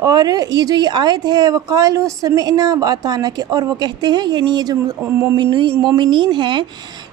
اور یہ جو یہ آیت ہے وقالوا سمعنا وأطعنا کے، اور وہ کہتے ہیں یعنی یہ جو مومنین ہیں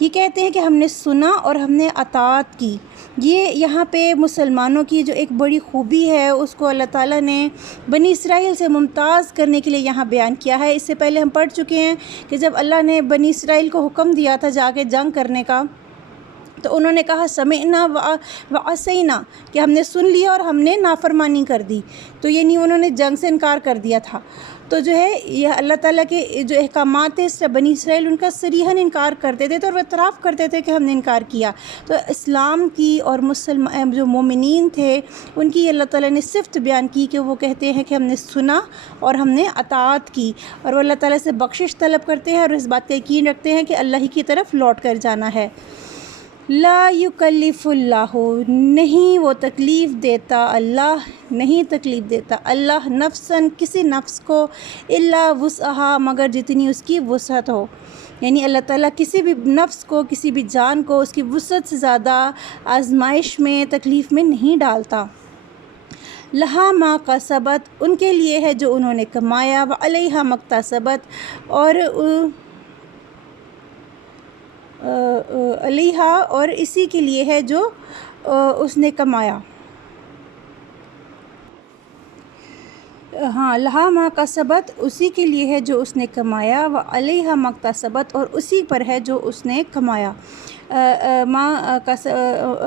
یہ کہتے ہیں کہ ہم نے سنا اور ہم نے اطاعت کی۔ یہ یہاں پہ مسلمانوں کی جو ایک بڑی خوبی ہے اس کو اللہ تعالیٰ نے بنی اسرائیل سے ممتاز کرنے کے لیے یہاں بیان کیا ہے۔ اس سے پہلے ہم پڑھ چکے ہیں کہ جب اللہ نے بنی اسرائیل کو حکم دیا تھا جا کے جنگ کرنے کا، تو انہوں نے کہا سمعنا وعصینا، کہ ہم نے سن لیا اور ہم نے نافرمانی کر دی، تو یعنی انہوں نے جنگ سے انکار کر دیا تھا۔ تو جو ہے یہ اللہ تعالیٰ کے جو احکامات ہیں اس سے بنی اسرائیل ان کا صریحاً انکار کرتے تھے، تو وہ اعتراف کرتے تھے کہ ہم نے انکار کیا۔ تو اسلام کی اور جو مومنین تھے ان کی اللہ تعالیٰ نے صفت بیان کی کہ وہ کہتے ہیں کہ ہم نے سنا اور ہم نے اطاعت کی، اور وہ اللہ تعالیٰ سے بخشش طلب کرتے ہیں اور اس بات کا یقین رکھتے ہیں کہ اللہ ہی کی طرف لوٹ کر جانا ہے۔ لا یکلف اللہ، نہیں وہ تکلیف دیتا، اللہ نہیں تکلیف دیتا اللہ نفساً کسی نفس کو الا وسعہا مگر جتنی اس کی وسعت ہو، یعنی اللہ تعالیٰ کسی بھی نفس کو کسی بھی جان کو اس کی وسعت سے زیادہ آزمائش میں تکلیف میں نہیں ڈالتا۔ لہا ما کسبت، ان کے لیے ہے جو انہوں نے کمایا، وعلیہا ما اکتسبت، اور علیہا اور اسی کے لیے ہے جو اس نے کمایا۔ ہاں، لہا ما کسبت اسی کے لیے ہے جو اس نے کمایا، وعلیہا ما اکتسبت اور اسی پر ہے جو اس نے کمایا۔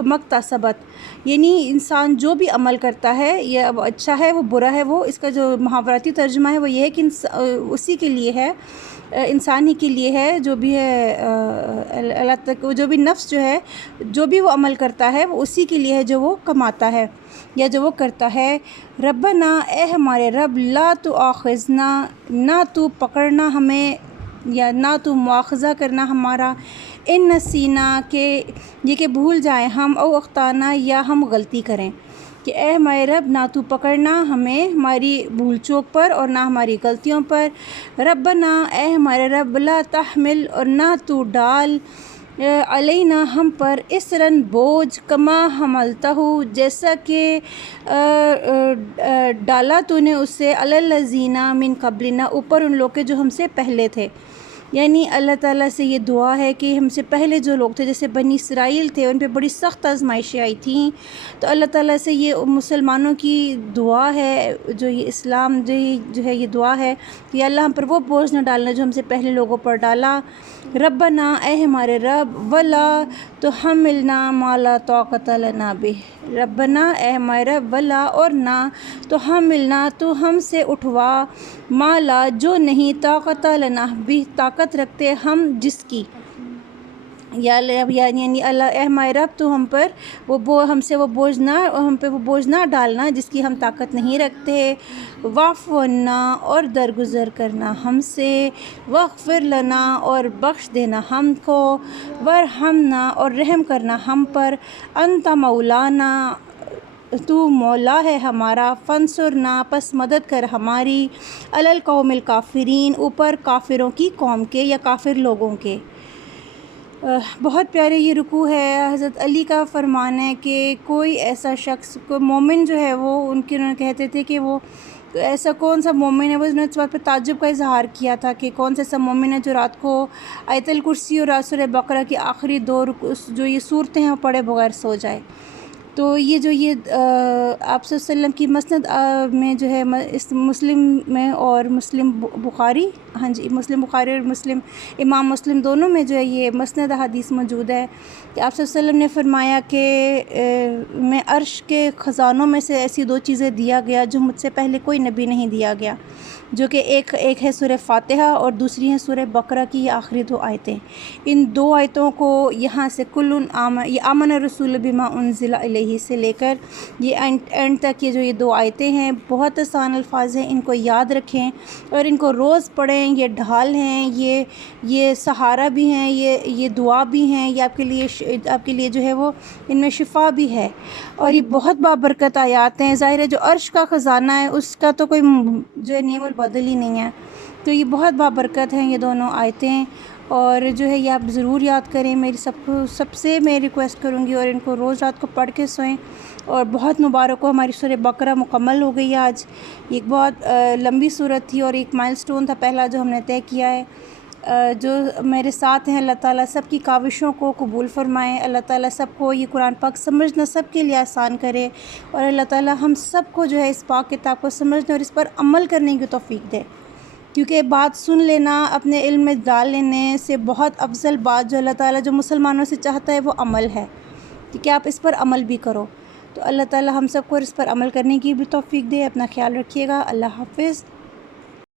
مکتسبت یعنی انسان جو بھی عمل کرتا ہے یا وہ اچھا ہے وہ برا ہے، وہ اس کا جو محاوراتی ترجمہ ہے وہ یہ ہے کہ اسی کے لیے ہے، انسان ہی کے لیے ہے، جو بھی ہے اللہ تک جو بھی نفس جو ہے جو بھی وہ عمل کرتا ہے وہ اسی کے لیے ہے جو وہ کماتا ہے یا جو وہ کرتا ہے۔ ربنا، اے ہمارے رب، لا تؤاخذنا، نہ تو پکڑنا ہمیں یا نہ تو مواخذہ کرنا ہمارا، ان نسینا کہ یہ کہ بھول جائیں ہم، او اخطانا یا ہم غلطی کریں، کہ اے ہمارے رب نہ تو پکڑنا ہمیں ہماری بھول چوک پر اور نہ ہماری غلطیوں پر۔ ربنا، اے ہمارے رب، لا تحمل اور نہ تو ڈال، علینا ہم پر، اسرن بوجھ، کما حملتہ جیسا کہ ڈالا تو نے اسے، علی الذین من قبلنا اوپر ان لوگ کے جو ہم سے پہلے تھے۔ یعنی اللہ تعالیٰ سے یہ دعا ہے کہ ہم سے پہلے جو لوگ تھے جیسے بنی اسرائیل تھے ان پہ بڑی سخت آزمائشیں آئی تھیں، تو اللہ تعالیٰ سے یہ مسلمانوں کی دعا ہے، جو یہ اسلام جو ہے یہ دعا ہے کہ اللہ ہم پر وہ بوجھ نہ ڈالنا جو ہم سے پہلے لوگوں پر ڈالا۔ ربنا، اے ہمارے رب، ولا تو حملنا ما لا طاقت لنا بہ، ربنا اے ہمارے رب، ولا اور نہ تو حملنا تو ہم سے اٹھوا، ما لا جو نہیں، طاقت لنا بہ طاقت رکھتے ہم جس کی، یعنی اللہ اے ہمارے رب تو ہم پر ہم سے وہ بوجھ نہ، ہم پہ وہ بوجھ نہ ڈالنا جس کی ہم طاقت نہیں رکھتے۔ واعف عنا اور درگزر کرنا ہم سے، واغفر لنا اور بخش دینا ہم کو، ورحمنا اور رحم کرنا ہم پر، انت مولانا تو مولا ہے ہمارا، فانصرنا پس مدد کر ہماری، علی القوم الکافرین اوپر کافروں کی قوم کے یا کافر لوگوں کے۔ بہت پیارے یہ رکوع ہے۔ حضرت علی کا فرمان ہے کہ کوئی ایسا شخص، کوئی مومن جو ہے وہ انہوں نے کہتے تھے کہ وہ ایسا کون سا مومن ہے، وہ انہوں نے اس بات پہ تعجب کا اظہار کیا تھا کہ کون سا ایسا مومن ہے جو رات کو آیت الکرسی اور سورہ بقرہ کی آخری دو جو یہ صورتیں ہیں وہ پڑھے بغیر سو جائے۔ تو یہ جو یہ آپ صلی اللہ علیہ وسلم کی مسند میں جو ہے مسلم میں اور مسلم بخاری، ہاں جی مسلم بخاری اور مسلم امام مسلم دونوں میں جو ہے یہ مسند حدیث موجود ہے کہ آپ صلی اللہ علیہ وسلم نے فرمایا کہ میں عرش کے خزانوں میں سے ایسی دو چیزیں دیا گیا جو مجھ سے پہلے کوئی نبی نہیں دیا گیا، جو کہ ایک ہے سورہ فاتحہ اور دوسری ہے سورہ بقرہ کی یہ آخری دو آیتیں۔ ان دو آیتوں کو یہاں سے یہ آمن الرسول بما انزل الیہ سے لے کر یہ اینڈ تک یہ جو یہ دو آیتیں ہیں بہت آسان الفاظ ہیں، ان کو یاد رکھیں اور ان کو روز پڑھیں۔ یہ ڈھال ہیں، یہ سہارا بھی ہیں، یہ دعا بھی ہیں، یہ آپ کے لیے جو ہے وہ ان میں شفا بھی ہے، اور یہ بہت بابرکت آیات ہیں۔ ظاہر ہے جو عرش کا خزانہ ہے اس کا تو کوئی جو ہے نیم البدل ہی نہیں ہے، تو یہ بہت بابرکت ہیں یہ دونوں آیتیں، اور جو ہے یہ آپ ضرور یاد کریں. میری سب سے میں ریکویسٹ کروں گی، اور ان کو روز رات کو پڑھ کے سوئیں. اور بہت مبارک ہو، ہماری سورہ بقرہ مکمل ہو گئی آج. ایک بہت لمبی سورت تھی اور ایک مائل سٹون تھا پہلا جو ہم نے طے کیا ہے. جو میرے ساتھ ہیں، اللہ تعالیٰ سب کی کاوشوں کو قبول فرمائیں. اللہ تعالیٰ سب کو یہ قرآن پاک سمجھنا سب کے لیے آسان کرے، اور اللہ تعالیٰ ہم سب کو جو ہے اس پاک کتاب کو سمجھنے اور اس پر عمل کرنے کی توفیق دے. کیونکہ بات سن لینا، اپنے علم میں ڈال لینے سے بہت افضل بات جو اللہ تعالیٰ جو مسلمانوں سے چاہتا ہے وہ عمل ہے، کہ آپ اس پر عمل بھی کرو. تو اللہ تعالیٰ ہم سب کو اس پر عمل کرنے کی بھی توفیق دے. اپنا خیال رکھیے گا. اللہ حافظ.